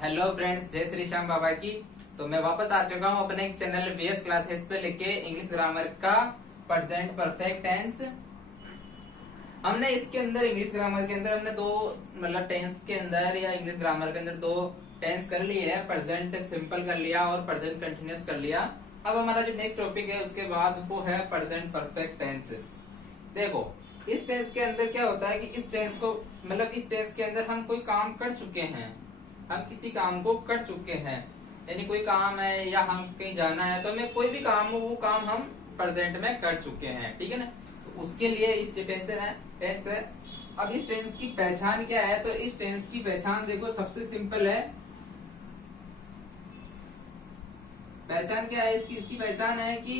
Hello friends, जय श्री श्याम बाबा की। तो मैं वापस आ चुका हूँ अपने चैनल वीएस क्लासेस पे लेके इंग्लिश ग्रामर का प्रेजेंट परफेक्ट टेंस। हमने इसके अंदर इंग्लिश ग्रामर के अंदर हमने दो मतलब टेंस के अंदर या इंग्लिश ग्रामर के अंदर दो टेंस कर लिए है। प्रेजेंट सिंपल कर लिया और प्रेजेंट कंटिन्यूअस कर लिया। अब हमारा जो नेक्स्ट टॉपिक है उसके बाद वो है प्रेजेंट परफेक्ट टेंस। देखो, इस टेंस के अंदर क्या होता है कि इस टेंस को मतलब इस टेंस के अंदर हम कोई काम कर चुके हैं, हम किसी काम को कर चुके हैं, यानी कोई काम है या हम कहीं जाना है तो हमें कोई भी काम हो वो काम हम प्रेजेंट में कर चुके हैं, ठीक है ना। तो उसके लिए इस टेंस है। अब इस टेंस की पहचान क्या है? तो इस टेंस की पहचान देखो सबसे सिंपल है। पहचान क्या है इसकी? इसकी पहचान है कि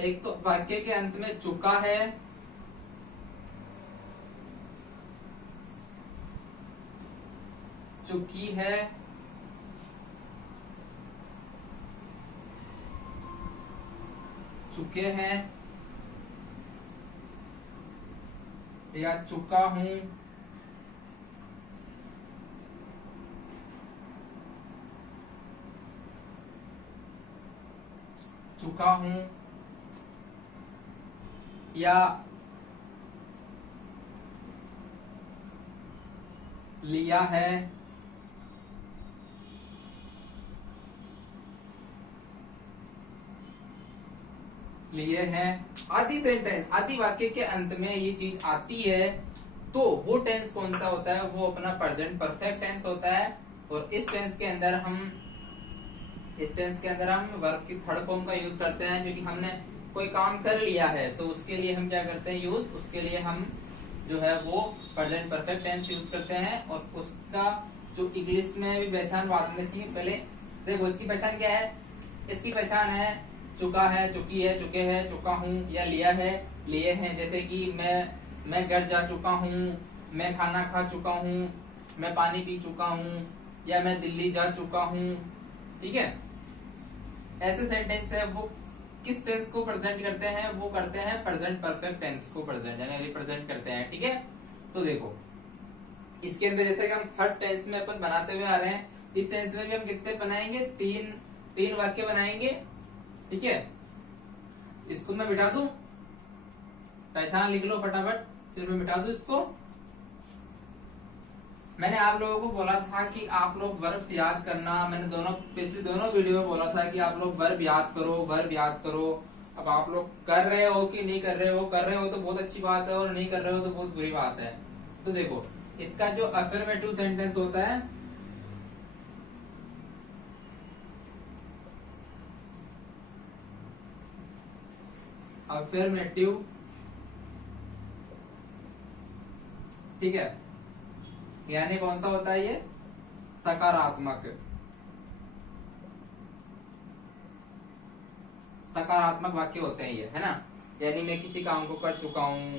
एक तो वाक्य के अंत में चुका है, चुकी है, चुके हैं या चुका हूं, चुका हूं या लिया है, लिए हैं आदि सेंटेंस आदि वाक्य के अंत में ये चीज आती है तो वो टेंस कौन सा होता है? वो अपना प्रेजेंट परफेक्ट टेंस होता है। और इस टेंस के अंदर हम वर्ब की थर्ड फॉर्म का यूज करते हैं, क्योंकि हमने कोई काम कर लिया है तो उसके लिए हम क्या करते हैं यूज, उसके लिए हम जो है वो प्रेजेंट परफेक्ट टेंस यूज करते हैं। और उसका जो इंग्लिश में भी पहचान बात देखिए पहले। देखो, इसकी पहचान क्या है? इसकी पहचान है चुका है, चुकी है, चुके हैं, चुका हूं या लिया है, लिए हैं। जैसे कि मैं घर जा चुका हूं, मैं खाना खा चुका हूं, मैं पानी पी चुका हूं या मैं दिल्ली जा चुका हूं, ठीक है। ऐसे सेंटेंस है वो किस टेंस को प्रेजेंट करते हैं? वो करते हैं प्रेजेंट परफेक्ट टेंस को प्रेजेंट यानी रिप्रेजेंट करते हैं, ठीक है। तो देखो, इसके अंदर जैसे कि हम थर्ड टेंस में अपन बनाते हुए आ रहे हैं, इस टेंस में भी हम कितने बनाएंगे? तीन वाक्य बनाएंगे, ठीक है। इसको मैं मिटा दूं, पहचान लिख लो फटाफट, फिर मैं मिटा दूं इसको। मैंने आप लोगों को बोला था कि आप लोग वर्ब्स याद करना। मैंने पिछली दोनों वीडियो में बोला था कि आप लोग वर्ब याद करो, वर्ब याद करो। अब आप लोग कर रहे हो कि नहीं कर रहे हो? कर रहे हो तो बहुत अच्छी बात है और नहीं कर रहे हो तो बहुत बुरी बात है। तो देखो, इसका जो अफर्मेटिव सेंटेंस होता है, अफर्मेटिव, ठीक है, यानी कौन सा होता है ये? सकारात्मक। सकारात्मक वाक्य होते हैं ये, है ना। यानी मैं किसी काम को कर चुका हूं,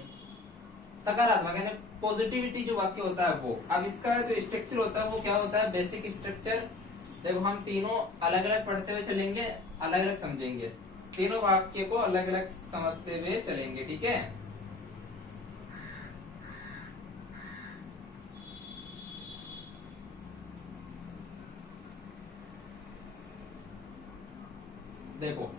सकारात्मक यानी पॉजिटिविटी जो वाक्य होता है वो। अब इसका जो स्ट्रक्चर होता है वो क्या होता है? बेसिक स्ट्रक्चर देखो, हम तीनों अलग अलग पढ़ते हुए चलेंगे, अलग अलग समझेंगे, तीनों वाक्य को अलग अलग समझते हुए चलेंगे, ठीक है। देखो,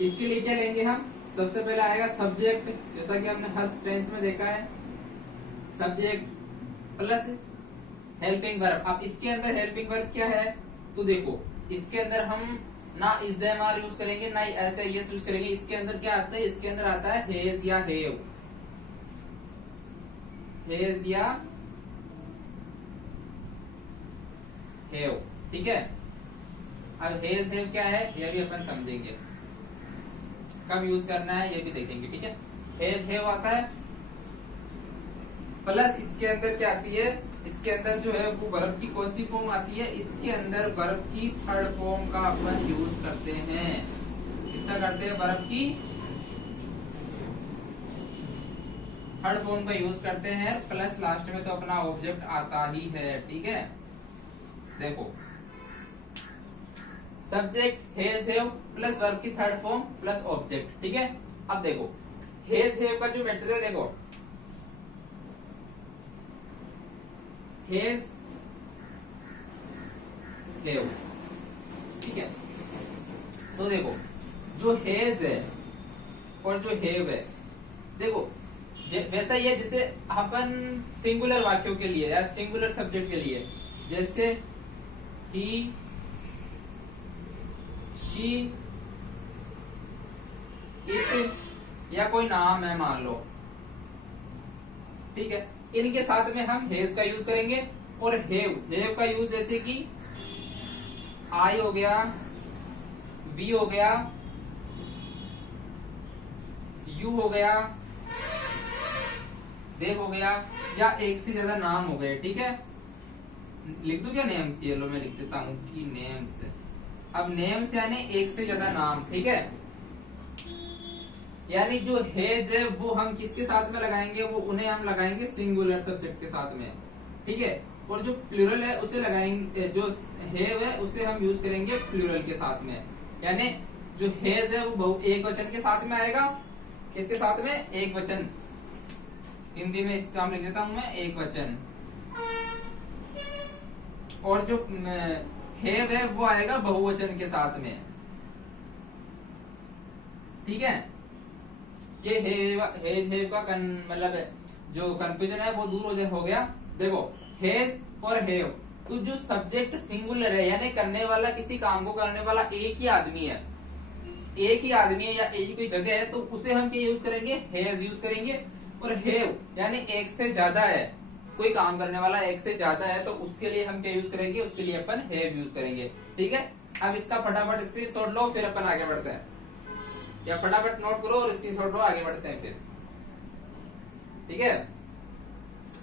इसके लिए क्या लेंगे हम? सबसे पहले आएगा सब्जेक्ट, जैसा कि हमने हर टेंस में देखा है, सब्जेक्ट प्लस हेल्पिंग वर्ब। अब इसके अंदर हेल्पिंग वर्ब क्या है? तो देखो, इसके अंदर हम ना इज देम आर यूज करेंगे, ना ऐसे यस यूज करेंगे। इसके अंदर क्या आता है? इसके अंदर आता है हेज या हेव, हेज या हेव, ठीक है। अब हेज हेव क्या है ये भी अपन समझेंगे, कब यूज करना है ये भी देखेंगे, ठीक है। हेज हेव आता है प्लस इसके अंदर क्या आती है? इसके अंदर जो है वो वर्ब की कौन सी फॉर्म आती है? इसके अंदर वर्ब की थर्ड फॉर्म का अपन यूज करते हैं। किसका करते हैं? वर्ब की थर्ड फॉर्म का यूज करते हैं, प्लस लास्ट में तो अपना ऑब्जेक्ट आता ही है, ठीक है। देखो, subject hedge have plus verb की थर्ड फॉर्म प्लस ऑब्जेक्ट, ठीक है। अब देखो, हेज हेव का जो मेथड है, देखो हेज हेव, ठीक है। तो देखो जो हेज है और जो हेव है, देखो वैसा ही है जैसे अपन सिंगुलर वाक्यों के लिए या सिंगुलर सब्जेक्ट के लिए, जैसे ही, शी, इट, या कोई नाम है मान लो, ठीक है, इनके साथ में हम हेज का यूज करेंगे। और हेव का यूज जैसे कि आई हो गया, वी हो गया, यू हो गया, दे हो गया, या एक से ज्यादा नाम हो गए, ठीक है। लिख दूं क्या नेम्स, ये लो मैं लिख देता हूं कि नेम्स। अब नेम्स यानी एक से ज्यादा नाम, ठीक है। यानी जो हेज है वो हम किसके साथ में लगाएंगे, वो उन्हें हम लगाएंगे सिंगुलर सब्जेक्ट के साथ में, ठीक है। और जो प्लूरल है उसे लगाएंगे, जो हेव है उसे हम यूज करेंगे प्लूरल के साथ में। यानी जो हेज है वो एक वचन के साथ में आएगा, किसके साथ में, एक वचन। हिंदी में इसका लिख देता हूं मैं, एक वचन। और जो हेव है वो आएगा बहुवचन के साथ में, ठीक है। ये हेज हेव का मतलब जो कंफ्यूजन है वो दूर हो गया। देखो हेज और हेव, तो जो सब्जेक्ट सिंगुलर है यानी करने वाला, किसी काम को करने वाला एक ही आदमी है, एक ही आदमी है या एक ही कोई जगह है, तो उसे हम क्या यूज करेंगे, हेज यूज करेंगे। और हेव यानी एक से ज्यादा है, कोई काम करने वाला एक से ज्यादा है, तो उसके लिए हम क्या यूज करेंगे, उसके लिए अपन हेव यूज करेंगे, ठीक है। अब इसका फटाफट स्क्रीनशॉट लो, फिर अपन आगे बढ़ते हैं, या फटाफट नोट करो और स्क्रीनशॉट लो, आगे बढ़ते हैं फिर, ठीक है।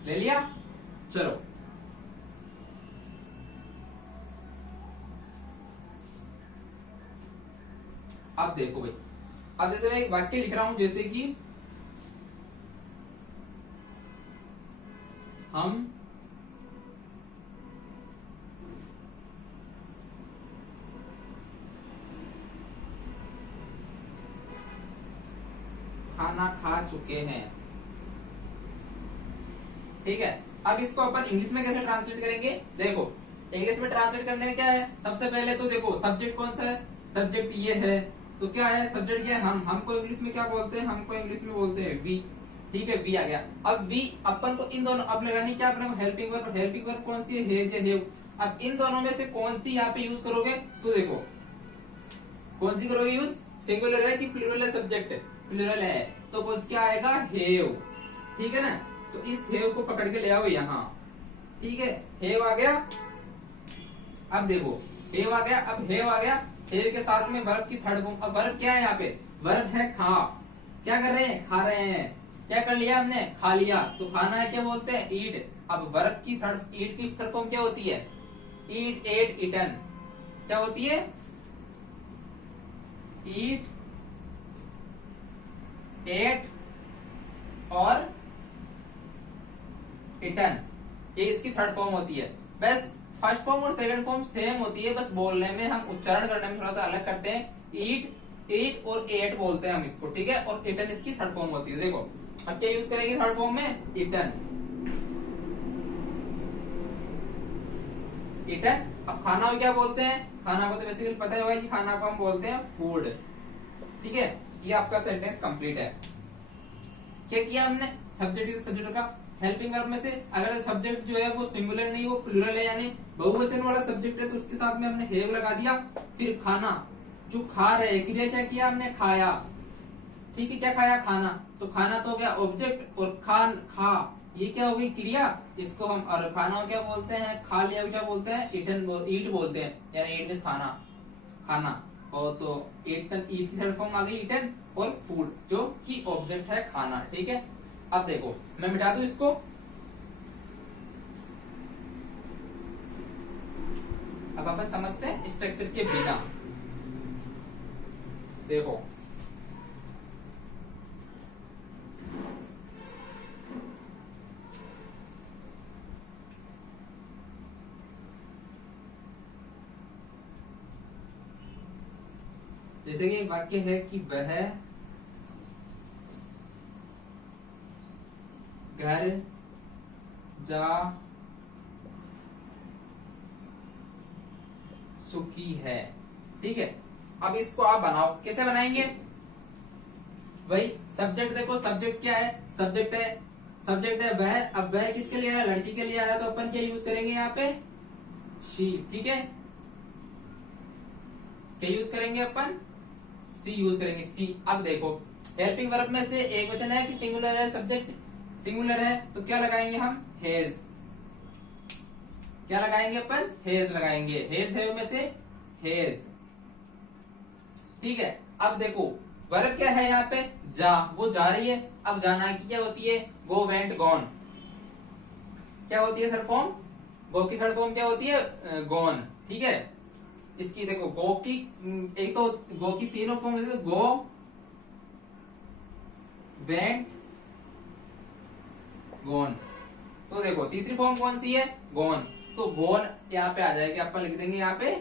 ले लिया, चलो। अब देखो भाई, अब जैसे मैं एक वाक्य लिख रहा हूं, जैसे कि हम खाना खा चुके हैं, ठीक है। अब इसको अपन इंग्लिश में कैसे ट्रांसलेट करेंगे, देखो इंग्लिश में ट्रांसलेट करने का क्या है, सबसे पहले तो देखो सब्जेक्ट कौन सा है, सब्जेक्ट ये है, तो क्या है सब्जेक्ट, क्या है हम, हमको इंग्लिश में क्या बोलते हैं, हमको इंग्लिश में बोलते हैं वी, ठीक है। वी आ गया। अब वी अपन को इन दोनों, अब लगानी क्या अपने को, हेल्पिंग वर्ब। हेल्पिंग वर्ब कौन सी है, हेज या हेव। अब इन दोनों में से कौन सी यहाँ पे यूज करोगे, तो देखो कौन सी करोगे यूज, सिंगुलर है कि प्लूरल है, सब्जेक्ट प्लूरल है, तो क्या आएगा, हेव, ठीक है ना। तो इस हेव को पकड़ के ले आओ यहाँ, ठीक है। हेव आ गया। अब देखो हेव आ गया, अब हेव आ गया, हेव के साथ में वर्ब की थर्ड फॉर्म। अब वर्ब क्या है यहाँ पे, वर्ब है खा, क्या कर रहे हैं, खा रहे हैं, क्या कर लिया हमने, खा लिया, तो खाना है क्या बोलते हैं, ईट। अब वर्ब की थर्ड, ईट की थर्ड फॉर्म क्या होती है, ईट, एट, ईटन, क्या होती है, ईट, एट और ईटन, ये इसकी थर्ड फॉर्म होती है। बस फर्स्ट फॉर्म और सेकंड फॉर्म सेम होती है, बस बोलने में हम, उच्चारण करने में थोड़ा सा अलग करते हैं। ईट, ईट और एट बोलते हैं हम इसको, ठीक है। और ईटन इसकी थर्ड फॉर्म होती है। देखो अब क्या यूज करेंगे थर्ड फॉर्म में, ईटन, ईटन। अब खाना को क्या बोलते हैं, खाना को तो बेसिकली पता ही होगा कि खाना को हम बोलते हैं फूड, ठीक है। ये आपका सेंटेंस कंप्लीट है। क्या किया हमने, सब्जेक्ट सब्जेक्ट का हेल्पिंग वर्ब में से अगर सब्जेक्ट जो है वो सिंगुलर नहीं, वो प्लूरल है यानी बहुवचन वाला सब्जेक्ट है, तो उसके साथ में हमने हेव लगा दिया। फिर खाना, जो खा रहे, क्रिया क्या किया हमने, खाया, ठीक है। क्या खाया, खाना, तो खाना तो हो गया ऑब्जेक्ट, और खा ये क्या हो गई, क्रिया। इसको हम, और खाना क्या बोलते हैं, खा लिया क्या बोलते हैं, ईट बोलते हैं, यानी ईट मींस खाना, खाना। और तो ईटन, ईट की थर्ड फॉर्म आ गई ईटन, और फूड जो कि ऑब्जेक्ट है खाना, ठीक है। अब देखो मैं मिटा दूं इसको, अब अपन समझते हैं स्ट्रक्चर के बिना। देखो जैसे कि वाक्य है कि वह घर जा चुकी है। ठीक है, अब इसको आप बनाओ, कैसे बनाएंगे? वही सब्जेक्ट, देखो सब्जेक्ट क्या है, सब्जेक्ट है वह, अब वह किसके लिए है, लड़की के लिए आ रहा है, तो अपन क्या यूज करेंगे यहाँ पे, शी। ठीक है, क्या यूज करेंगे अपन, सी यूज करेंगे, सी। अब देखो हेल्पिंग वर्ब में से एक वचन है कि सिंगुलर है, सब्जेक्ट सिंगुलर है, तो क्या लगाएंगे हम, हेज। क्या लगाएंगे अपन, हेज लगाएंगे, हेज है में से हेज। ठीक है, अब देखो वर्ब क्या है यहाँ पे, जा, वो जा रही है। अब जाना की क्या होती है, गो, वेंट, गॉन। क्या होती है थर्ड फॉर्म, गो की थर्ड फॉर्म क्या होती है, गॉन। ठीक है, इसकी देखो गो की, एक तो गो की तीनों फॉर्म जैसे गो, वेंट, गॉन। तो देखो तीसरी फॉर्म कौन सी है, गॉन। तो गॉन यहाँ पे आ जाएगी, अपन लिख देंगे यहाँ पे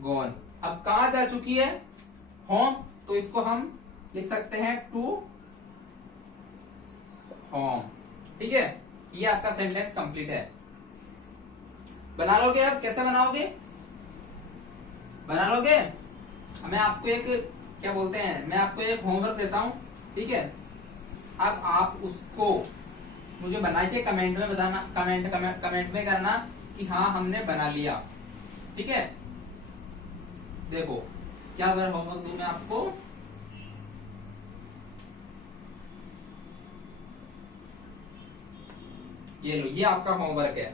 गॉन। अब कहा जा चुकी है, होम, तो इसको हम लिख सकते हैं टू होम। ठीक है, ये आपका सेंटेंस कंप्लीट है। बना लोगे? अब कैसे बनाओगे, बना लोगे? मैं आपको एक क्या बोलते हैं, मैं आपको एक होमवर्क देता हूं। ठीक है, अब आप उसको मुझे बना के कमेंट में बताना, कमेंट में करना कि हाँ हमने बना लिया। ठीक है, देखो क्या बार होमवर्क दूं मैं आपको, ये लो, ये आपका होमवर्क है,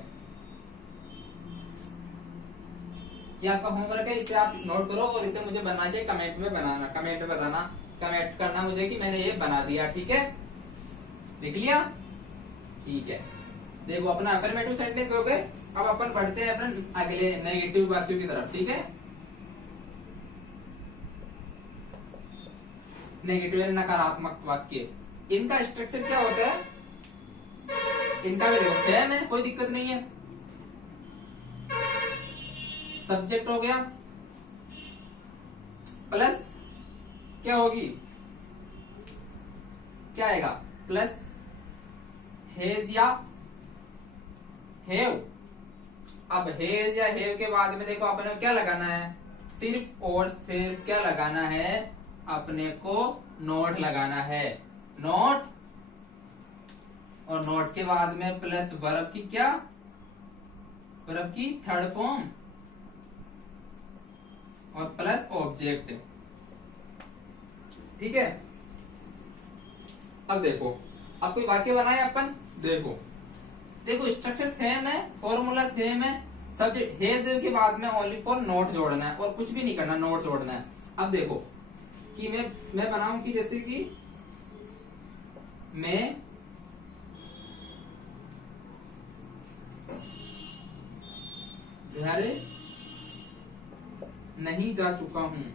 ये आपका होमवर्क है, इसे आप नोट करो और इसे मुझे बना के कमेंट में बनाना, कमेंट में बताना, कमेंट करना मुझे कि मैंने ये बना दिया। ठीक है, देख लिया? ठीक है, देखो अपना अफर्मेटिव सेंटेंस हो गए। अब अपन बढ़ते हैं अपन अगले नेगेटिव वाक्यों की तरफ। ठीक है, नेगेटिव नकारात्मक वाक्य, इनका स्ट्रक्चर क्या होता है, इनका भी देखो सेम है, कोई दिक्कत नहीं है। सब्जेक्ट हो गया प्लस क्या होगी, क्या आएगा, प्लस हेज या हेव। अब हेज या हेव के बाद में देखो अपने को क्या लगाना है, सिर्फ और सिर्फ क्या लगाना है, अपने को नोट लगाना है, नोट। और नोट के बाद में प्लस वर्ब की क्या, वर्ब की थर्ड फॉर्म और प्लस ऑब्जेक्ट। ठीक है, अब देखो अब कोई वाक्य बनाए अपन, देखो देखो स्ट्रक्चर सेम है, फॉर्मूला सेम है, सब्जेक्ट हेज के बाद में ओनली फॉर नोट जोड़ना है और कुछ भी नहीं करना, नोट जोड़ना है। अब देखो कि मैं बनाऊं कि जैसे कि मैं घर नहीं जा चुका हूं।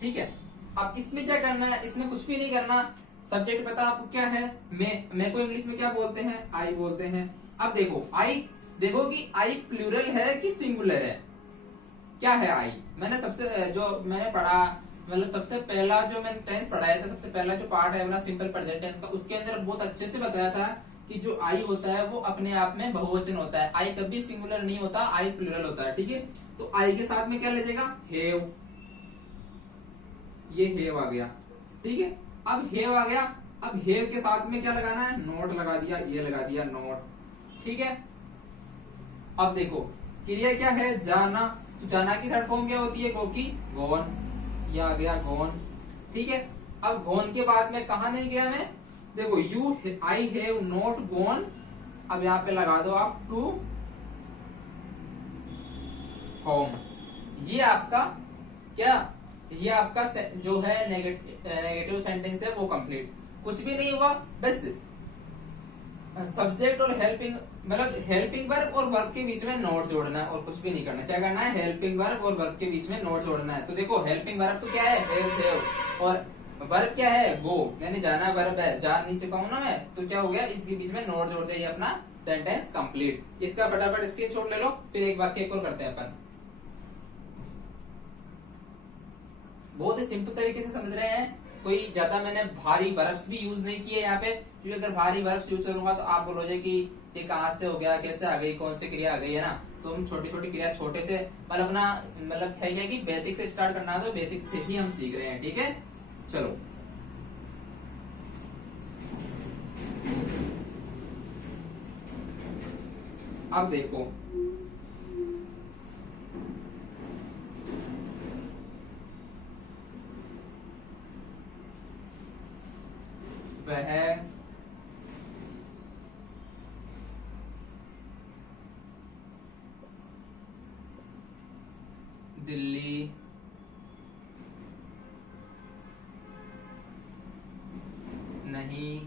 ठीक है, अब इसमें क्या करना है, इसमें कुछ भी नहीं करना, सब्जेक्ट पता आपको क्या है, मैं को इंग्लिश में क्या बोलते हैं, आई बोलते हैं। अब देखो आई, देखो कि आई प्लूरल है कि सिंगुलर है, क्या है आई। मैंने सबसे जो मैंने पढ़ा, मतलब सबसे पहला जो मैंने टेंस पढ़ाया था, सबसे पहला जो पार्ट है अपना सिंपल प्रेजेंट टेंस का, उसके अंदर बहुत अच्छे से बताया था कि जो आई होता है वो अपने आप में बहुवचन होता है, आई कभी सिंगुलर नहीं होता, आई प्लूरल होता है। ठीक है, तो आई के साथ में क्या ले जाएगा, हेव, ये हेव आ गया। ठीक है, अब हेव आ गया, अब हेव के साथ में क्या लगाना है, नोट लगा दिया, ये लगा दिया नोट। ठीक है, अब देखो क्रिया क्या है, जाना, तो जाना की थर्ड फॉर्म क्या होती है, गो की, गोन, ये आ गया गोन। ठीक है, अब गोन के बाद में कहा नहीं गया मैं, देखो यू आई हैव नॉट गोन, अब यहाँ पे लगा दो आप टू होम। ये आपका क्या, ये आपका जो है नेगेटिव सेंटेंस है वो कंप्लीट, कुछ भी नहीं हुआ, बस सब्जेक्ट और हेल्पिंग, मतलब हेल्पिंग वर्ब और वर्ब के बीच में नोट जोड़ना है और कुछ भी नहीं करना। क्या करना है, हेल्पिंग वर्ब और वर्ब के बीच में नोट जोड़ना है। तो देखो हेल्पिंग वर्ब तो क्या है, हेव, और वर्ब क्या है, गो, यानी जाना वर्ब है, जा नहीं चुका हूं ना मैं, तो क्या हो गया, इसके बीच में नोट जोड़ दिया, अपना सेंटेंस कंप्लीट। इसका फटाफट स्क्रीनशॉट ले लो, फिर एक वाक्य एक और करते हैं अपन। बहुत ही सिंपल तरीके से समझ रहे हैं, कोई ज्यादा मैंने भारी वर्ब्स भी यूज नहीं किए यहाँ पे, क्योंकि अगर भारी वर्ब यूज करूंगा तो आप बोलोगे कि ये कहाँ से हो गया, कैसे आ गई, कौन सी क्रिया आ गई, है ना। तो हम छोटी छोटी क्रिया छोटे से मतलब अपना मतलब है क्या कि बेसिक से स्टार्ट करना है, तो बेसिक से ही हम सीख रहे हैं, ठीक है। चलो अब देखो वह दिल्ली नहीं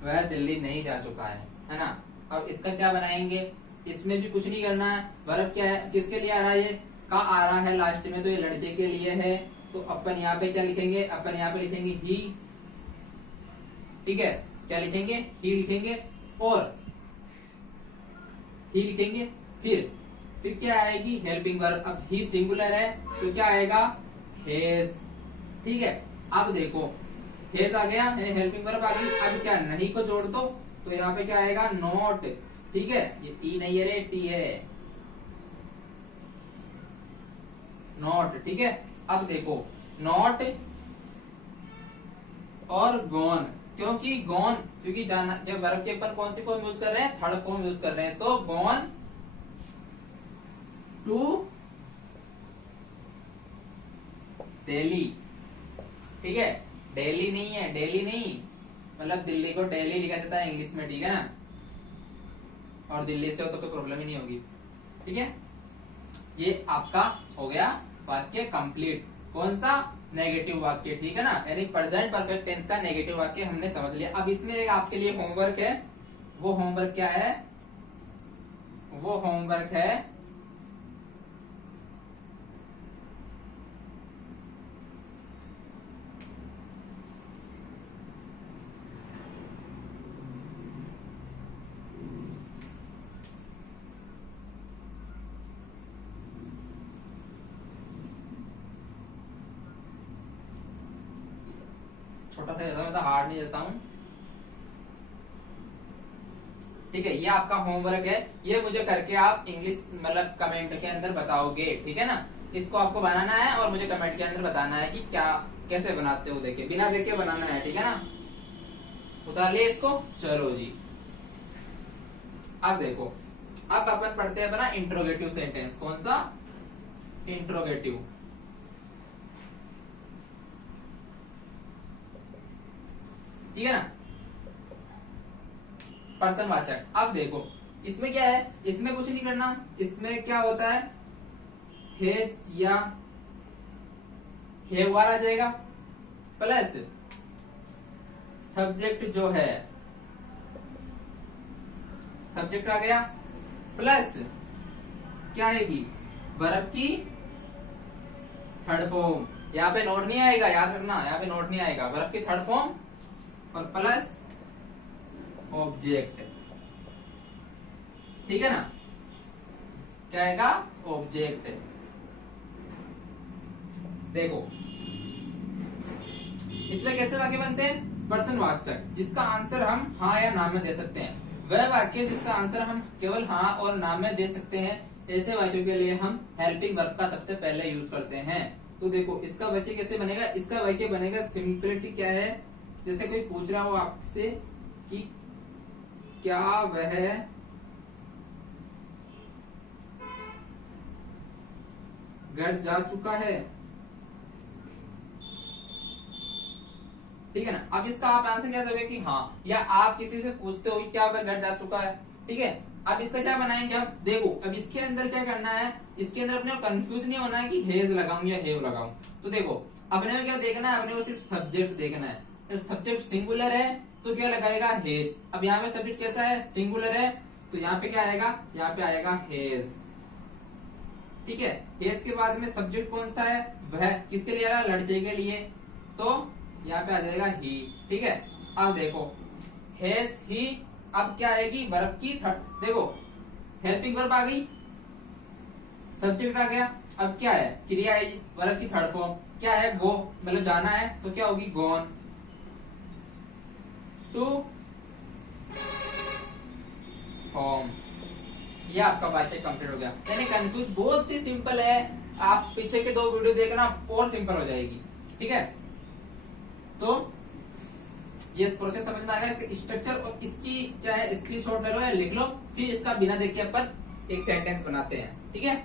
वह दिल्ली नहीं जा चुका है ना। अब इसका क्या बनाएंगे, इसमें भी कुछ नहीं करना है। वर्ब क्या है, किसके लिए आ रहा है, ये का आ रहा है लास्ट में, तो ये लड़के के लिए है। तो अपन यहाँ पे क्या लिखेंगे, अपन यहाँ पे लिखेंगे ही, ठीक है। क्या लिखेंगे, ही लिखेंगे और ही लिखेंगे। फिर क्या आएगी, हेल्पिंग वर्ब। अब ही सिंगुलर है तो क्या आएगा, हेज, ठीक है। अब देखो हेज आ गया, हेल्पिंग वर्ब आ गई। अब क्या, नहीं को जोड़ दो तो यहाँ पे क्या आएगा, नॉट, ठीक है। ये ई नहीं है रे, टी है, नॉट, ठीक है। अब देखो नॉट और गॉन, क्योंकि जाना, जब वर्ब के अपन कौन सी फॉर्म यूज कर रहे हैं, थर्ड फॉर्म यूज कर रहे हैं, तो गॉन टू दिल्ली, ठीक है। दिल्ली नहीं है, दिल्ली नहीं, मतलब दिल्ली को दिल्ली लिखा जाता है इंग्लिश में, ठीक है ना। और दिल्ली से हो तो कोई प्रॉब्लम ही नहीं होगी, ठीक है। ये आपका हो गया वाक्य कंप्लीट। कौन सा, नेगेटिव वाक्य, ठीक है ना। यानी प्रेजेंट परफेक्ट टेंस का नेगेटिव वाक्य हमने समझ लिया। अब इसमें एक आपके लिए होमवर्क है। वो होमवर्क क्या है, वो होमवर्क है छोटा सा देता हूं, मैं हार्ड नहीं देता हूं, ठीक है। ये आपका होमवर्क है, ये मुझे करके आप इंग्लिश मतलब कमेंट के अंदर बताओगे, ठीक है ना। इसको आपको बनाना है और मुझे कमेंट के अंदर बताना है कि क्या कैसे बनाते हो, देखे बिना देखे बनाना है, ठीक है ना। उतार लिए इसको, चलो जी। अब देखो, अब अपन पढ़ते हैं अपना इंट्रोगेटिव सेंटेंस। कौन सा, इंट्रोगेटिव, ठीक है ना, पर्सनवाचक। अब देखो इसमें क्या है, इसमें कुछ नहीं करना। इसमें क्या होता है, हेज या हेवार आ जाएगा, प्लस सब्जेक्ट जो है, सब्जेक्ट आ गया, प्लस क्या आएगी, वर्ब की थर्ड फॉर्म। यहाँ पे नोट नहीं आएगा, याद रखना, यहाँ पे नोट नहीं आएगा, वर्ब की थर्ड फॉर्म और प्लस ऑब्जेक्ट, ठीक है ना। क्या आएगा, ऑब्जेक्ट। देखो इसमें कैसे वाक्य बनते हैं, प्रश्नवाचक, जिसका आंसर हम हाँ या ना में दे सकते हैं। वह वाक्य जिसका आंसर हम केवल हाँ और ना में दे सकते हैं, ऐसे वाक्यों के लिए हम हेल्पिंग वर्ब का सबसे पहले यूज करते हैं। तो देखो इसका वाक्य कैसे बनेगा, इसका वाक्य बनेगा, सिंपलिटी क्या है, जैसे कोई पूछ रहा हो आपसे कि क्या वह घर जा चुका है, ठीक है ना। अब इसका आप आंसर क्या दोगे कि हाँ, या आप किसी से पूछते हो कि क्या वह घर जा चुका है, ठीक है। अब इसका क्या बनाएंगे हम, देखो अब इसके अंदर क्या करना है, इसके अंदर अपने को कंफ्यूज नहीं होना है कि हेज लगाऊं या हेव लगाऊं। तो देखो अपने को क्या देखना है, अपने को सिर्फ सब्जेक्ट देखना है। अगर सब्जेक्ट सिंगुलर है तो क्या लगाएगा, हेज। अब यहाँ पे सब्जेक्ट कैसा है, सिंगुलर है, तो यहाँ पे क्या आएगा, यहाँ पे आएगा हेज, ठीक है। हेज के बाद में सब्जेक्ट कौन सा है, वह किसके लिए आ रहा है, लड़के के लिए, तो यहाँ पे आ जाएगा ही, ठीक है। अब देखो हेज ही अब क्या आएगी वर्ब की थर्ड, देखो हेल्पिंग वर्ब आ गई, सब्जेक्ट आ गया, अब क्या है क्रिया आई वर्ब की थर्ड फॉर्म, क्या है गो, मतलब जाना है, तो क्या होगी गॉन टू होम। ये आपका वाक्य कंप्लीट हो गया। यानी कंफ्यूज बहुत ही सिंपल है, आप पीछे के 2 वीडियो देखना और सिंपल हो जाएगी। ठीक है, तो ये प्रोसेस समझ में आ गया, इसका स्ट्रक्चर और इसकी क्या है स्क्रीनशॉट ले लो या लिख लो, फिर इसका बिना देखे अपन एक सेंटेंस बनाते हैं। ठीक है,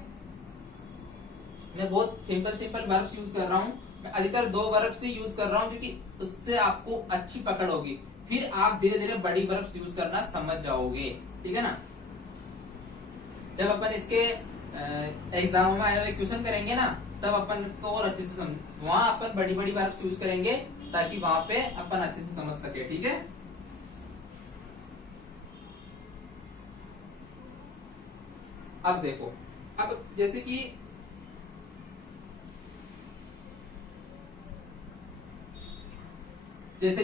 मैं बहुत सिंपल सिंपल वर्ब्स यूज कर रहा हूँ, मैं अधिकतर 2 वर्ब्स ही यूज कर रहा हूँ क्योंकि उससे आपको अच्छी पकड़ होगी, फिर आप धीरे धीरे बड़ी वर्ब्स यूज करना समझ जाओगे। ठीक है ना, जब अपन इसके एग्जाम में आए हुए क्वेश्चन करेंगे ना, तब अपन इसको और अच्छे से समझ, वहां अपन बड़ी बड़ी वर्ब्स यूज करेंगे ताकि वहां पे अपन अच्छे से समझ सके। ठीक है, अब देखो, अब जैसे कि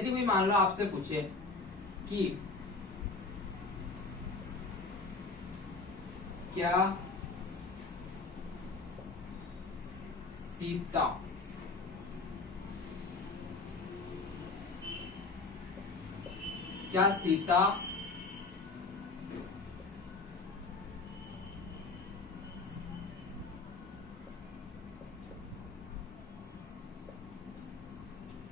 कोई मान लो आपसे पूछे कि क्या सीता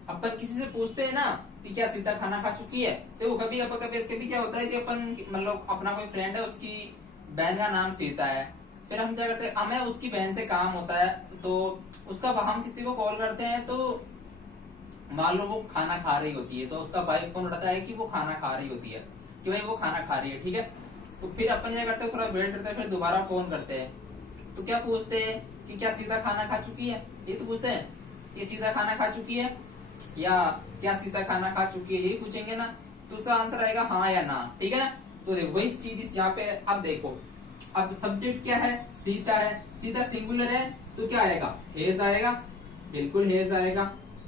अपन किसी से पूछते हैं ना कि क्या सीता खाना खा चुकी है, तो वो कभी कभी क्या होता है कि अपन मतलब अपना कोई फ्रेंड है, उसकी बहन का नाम सीता है, फिर हम क्या करते हैं, हमें उसकी बहन से काम होता है, तो उसका हम किसी को कॉल करते हैं, तो मान लो वो खाना खा रही होती है, तो उसका भाई फोन उठाता है कि वो खाना खा रही होती है, कि भाई वो खाना खा रही है। ठीक है, तो फिर अपन क्या करते हैं, थोड़ा वेट करते हैं, फिर दोबारा फोन करते हैं, तो क्या पूछते हैं कि क्या सीता खाना खा चुकी है, ये तो पूछते हैं कि सीता खाना खा चुकी है या क्या सीता खाना खा चुकी है, यही पूछेंगे ना, तो उसका आंसर आएगा हाँ या ना। ठीक है ना, तो देखो वही चीज इस यहाँ पे, अब देखो अब सब्जेक्ट क्या है सीता है, सीता सिंगुलर है तो क्या आएगा हेज आएगा, बिल्कुल हेज आएगा।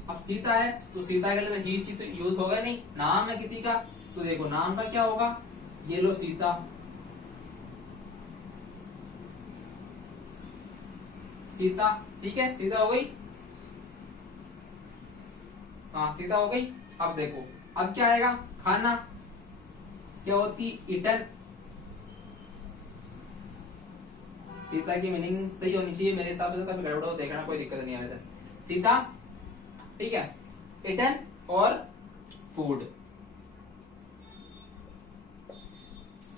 अब सीता है तो सीता के लिए तो ही सी तो यूज होगा नहीं, नाम है किसी का, तो देखो नाम का क्या होगा, ये लो सीता, सीता। ठीक है, सीता हो गई, हाँ सीता हो गई। अब देखो अब क्या आएगा खाना, क्या होती ईटन, सीता की मीनिंग सही होनी चाहिए मेरे हिसाब से, तो कभी गड़बड़ हो देखना, कोई दिक्कत नहीं है सीता। ठीक है, ईटन और फूड,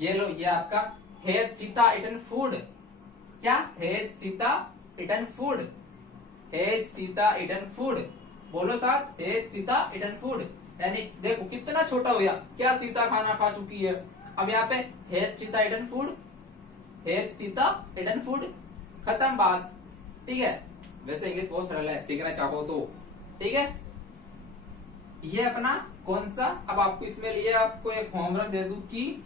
ये लो ये आपका हेज सीता ईटन फूड, क्या has Sita eaten food, has Sita eaten food, बोलो साथ हेज सीता ईटन फूड। यानी देखो कितना छोटा हो गया, क्या सीता खाना खा चुकी है, अब यहाँ पे has Sita eaten food, has Sita eaten food, खत्म बात। ठीक है, वैसे इंग्लिश बहुत सरल है, सीखना चाहो तो। ठीक है, ये अपना कौन सा, अब आपको इसमें लिए आपको एक होमवर्क दे दूं कि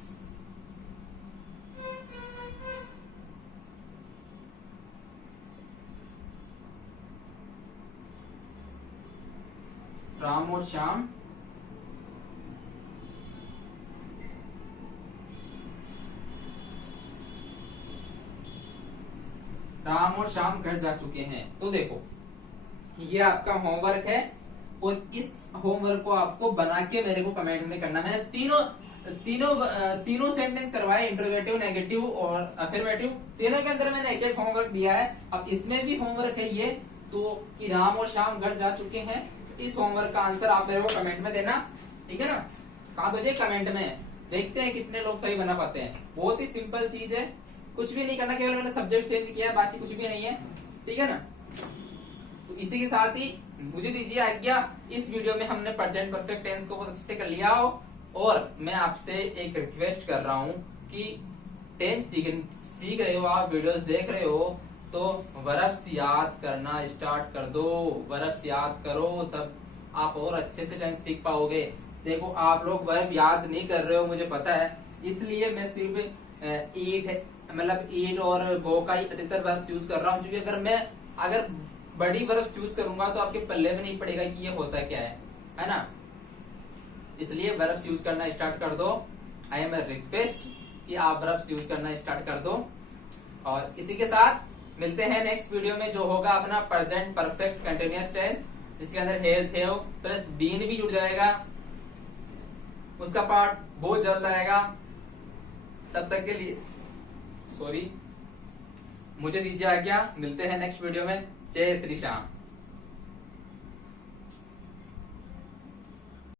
राम और श्याम घर जा चुके हैं। तो देखो ये आपका होमवर्क है, और इस होमवर्क को आपको बना के मेरे को कमेंट में करना है। तीनों सेंटेंस करवाए, इंट्रोगेटिव, नेगेटिव और अफर्मेटिव, तीनों के अंदर मैंने एक एक होमवर्क दिया है। अब इसमें भी होमवर्क है ये, तो कि राम और श्याम घर जा चुके हैं, इस होमवर्क का आंसर आप मेरे को कमेंट में देना। ठीक है ना, कहा तो कमेंट में, देखते हैं कितने लोग सही बना पाते हैं। बहुत ही सिंपल चीज है, कुछ भी नहीं करना, केवल मैंने सब्जेक्ट चेंज किया, बाकी कुछ भी नहीं है। ठीक है ना, तो इसी के साथ ही मुझे दीजिए आज्ञा। इस वीडियो में हमने प्रेजेंट परफेक्ट टेंस को बहुत अच्छे से कर लिया हो, और मैं आपसे एक रिक्वेस्ट कर रहा हूँ कि टेंस सीख रहे हो आप, वीडियोस देख रहे हो, तो वर्ब्स याद करना स्टार्ट कर दो। वर्ब्स याद करो, तब आप और अच्छे से टेंस सीख पाओगे। देखो आप लोग वर्ब याद नहीं कर रहे हो, मुझे पता है, इसलिए मैं सिर्फ ईट मतलब ईट और गो का ही अधिकतर वर्ब्स यूज कर रहा हूँ, क्योंकि अगर बड़ी वर्ब्स यूज करूंगा तो आपके पल्ले में नहीं पड़ेगा कि ये होता क्या है ना। इसलिए वर्ब्स यूज करना स्टार्ट कर दो, आई एम ए रिक्वेस्ट कि आप वर्ब्स यूज करना स्टार्ट कर दो। और इसी के साथ मिलते हैं नेक्स्ट वीडियो में, जो होगा अपना प्रेजेंट परफेक्ट कंटिन्यूअस टेंस, जिसके अंदर हैज हैव प्लस बीन भी जुड़ जाएगा। उसका पार्ट बहुत जल्द आएगा। तब तक के लिए मुझे दीजिए आज्ञा। मिलते हैं नेक्स्ट वीडियो में। जय श्री श्याम।